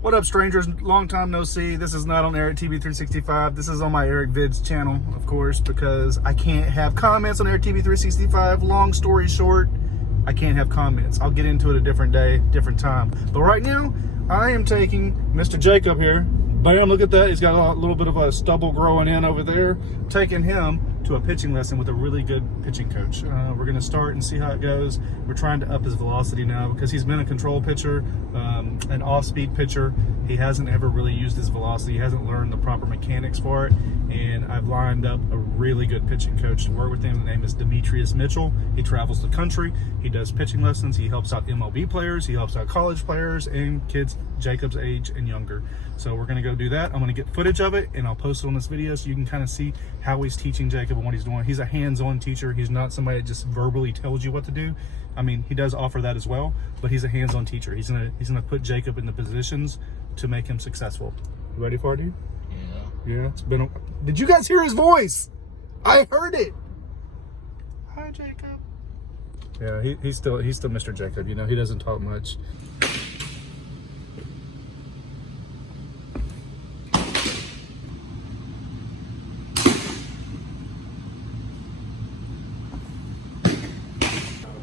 What up, strangers? Long time no see. This is not on Eric TV 365. This is on my Eric Vids channel, of course, because I can't have comments on Eric TV 365. Long story short, I can't have comments. I'll get into it a different day, different time. But right now, I am taking Mr. Jacob here. Bam, look at that. He's got a little bit of a stubble growing in over there. Taking him to a pitching lesson with a really good pitching coach. We're going to start and see how it goes. We're trying to up his velocity now because he's been a control pitcher, an off-speed pitcher. He hasn't ever really used his velocity. He hasn't learned the proper mechanics for it. And I've lined up a really good pitching coach to work with him. The name is Demetrius Mitchell. He travels the country. He does pitching lessons. He helps out MLB players. He helps out college players and kids Jacob's age and younger. So we're going to go do that. I'm going to get footage of it and I'll post it on this video so you can kind of see how he's teaching Jacob and what he's doing. He's a hands-on teacher. He's not somebody that just verbally tells you what to do. I mean, he does offer that as well, but he's a hands-on teacher. He's gonna put Jacob in the positions to make him successful. You ready for it, dude? Yeah. It's been Did you guys hear his voice? I heard it. Hi, Jacob. Yeah, he's still Mr. Jacob. You know, he doesn't talk much.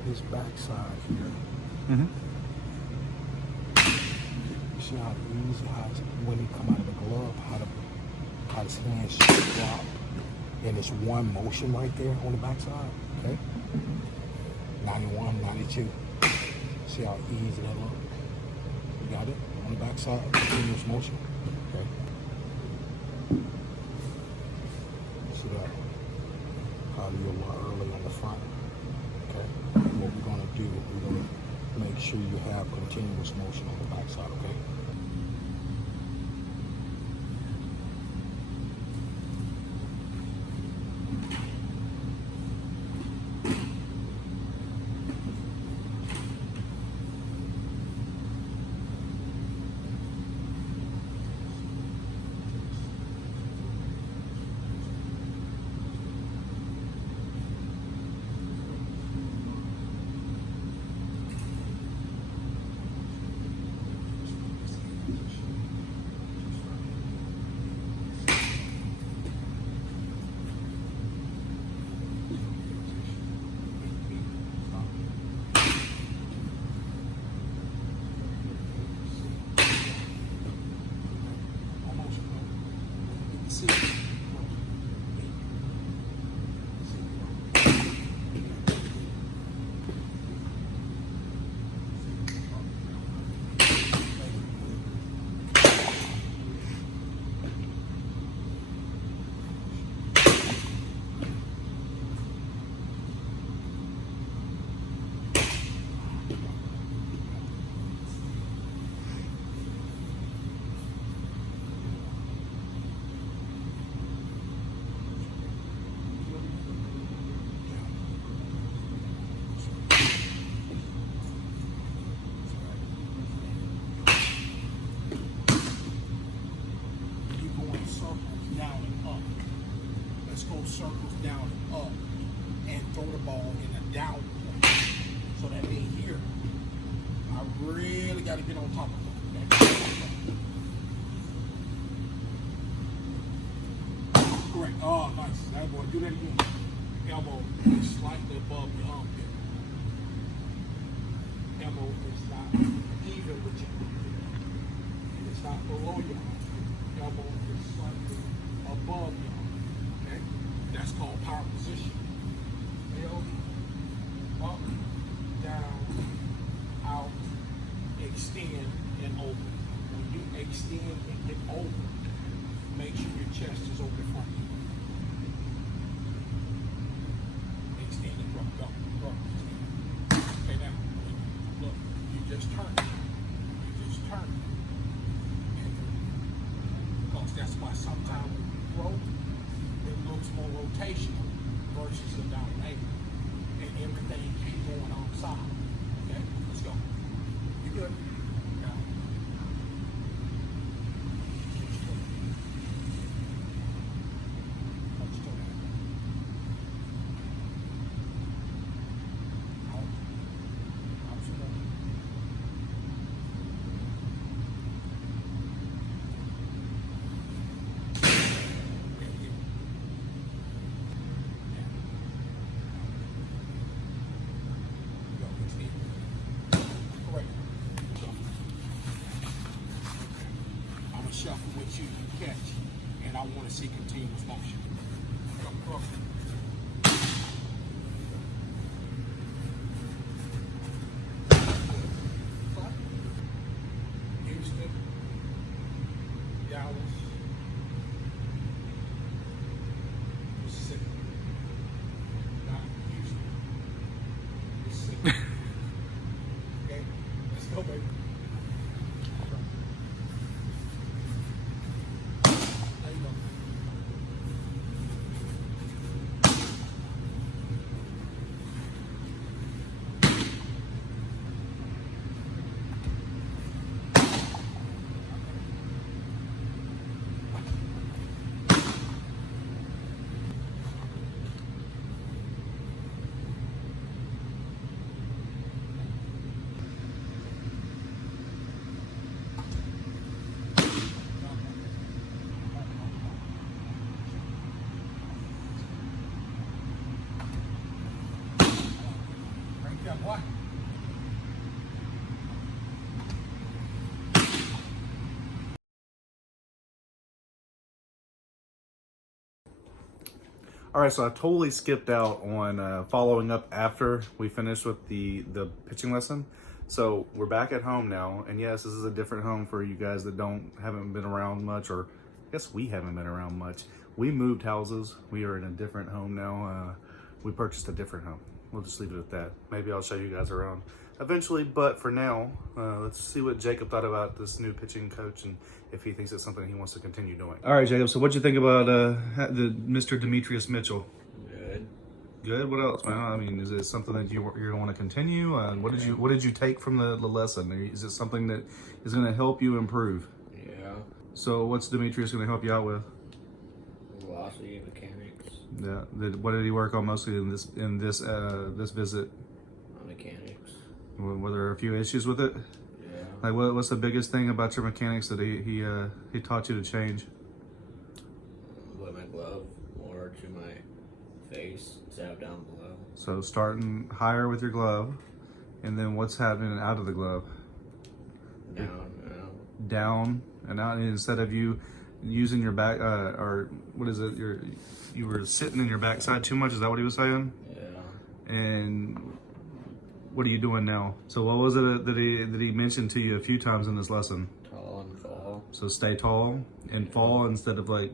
His backside here. Mm-hmm. You see how easy, when he come out of the glove, how his hands should drop. And it's one motion right there on the backside. Okay. 91, 92. See how easy that looks? You got it? On the backside, continuous motion. Okay. See that? Probably a little early on the front. Okay. What we're gonna do, we're gonna make sure you have continuous motion on the backside, okay? Circles down and up and throw the ball in a down point. So that means here, I really got to get on top of it. Correct. Oh, nice. That boy, do that again. Elbow is slightly above the armpit. Elbow is not even with you. It's not below your armpit. Elbow is slightly above your armpit. That's called power position. L, up, down, out, extend, and over. When you extend and get over, make sure your chest is over the front heel. Extend and go. Okay, now, look, you just turn it. Because that's why sometimes when you throw, it looks more rotational versus a down angle. And everything keeps going outside. Okay, let's go. You good? Now. Let's go down. Out some more. shuffle with you catch, and I want to see continuous motion. Come. Houston, Dallas, Mississippi. Not Houston, Mississippi. Okay, let's go, baby. There you go. Yeah, boy. All right, so I totally skipped out on following up after we finished with the pitching lesson. So we're back at home now, and yes, this is a different home for you guys that haven't been around much, or I guess we haven't been around much. We moved houses. We are in a different home now. We purchased a different home. We'll just leave it at that. Maybe I'll show you guys around eventually, but for now, let's see what Jacob thought about this new pitching coach and if he thinks it's something he wants to continue doing. All right, Jacob, so what'd you think about the Mr. Demetrius Mitchell? Good. Good. What else, man? I mean, is it something that you're gonna want to continue? What did you take from the lesson? Is it something that is going to help you improve? Yeah. So what's Demetrius going to help you out with? Velocity mechanics. Yeah. What did he work on mostly in this visit? Mechanics. Were there a few issues with it? Yeah. Like what's the biggest thing about your mechanics that he taught you to change? Put my glove more to my face instead of down below. So starting higher with your glove, and then what's happening out of the glove? Down and out, and instead of you using your back, or what is it? You were sitting in your backside too much. Is that what he was saying? Yeah. And what are you doing now? So what was it that he mentioned to you a few times in this lesson? Tall and fall. So stay tall and fall instead of like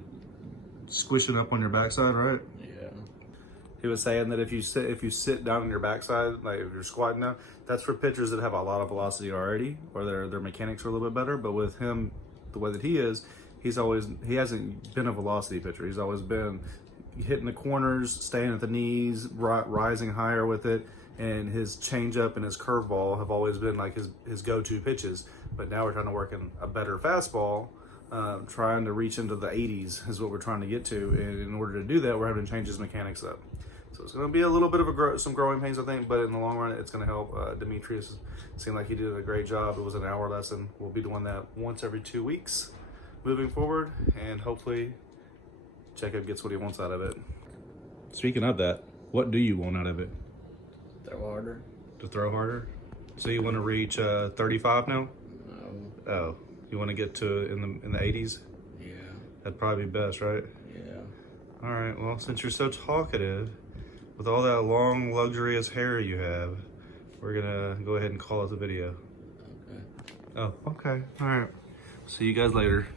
squishing up on your backside, right? Yeah. He was saying that if you sit down on your backside, like if you're squatting down, that's for pitchers that have a lot of velocity already, or their mechanics are a little bit better. But with him, the way that he is, he hasn't been a velocity pitcher. He's always been hitting the corners, staying at the knees, rising higher with it, and his changeup and his curveball have always been like his go-to pitches. But now we're trying to work in a better fastball, trying to reach into the 80s is what we're trying to get to. And in order to do that, we're having to change his mechanics up. So it's going to be a little bit of some growing pains, I think, but in the long run, it's going to help. Demetrius seemed like he did a great job. It was an hour lesson. We'll be doing that once every 2 weeks moving forward, and hopefully Jacob gets what he wants out of it. Speaking of that, what do you want out of it? Throw harder. To throw harder? So you want to reach 35 now? No. Oh, you want to get to in the 80s? Yeah. That'd probably be best, right? Yeah. All right, well, since you're so talkative, with all that long, luxurious hair you have, we're gonna go ahead and call it the video. Okay. Oh, okay. All right. See you guys later.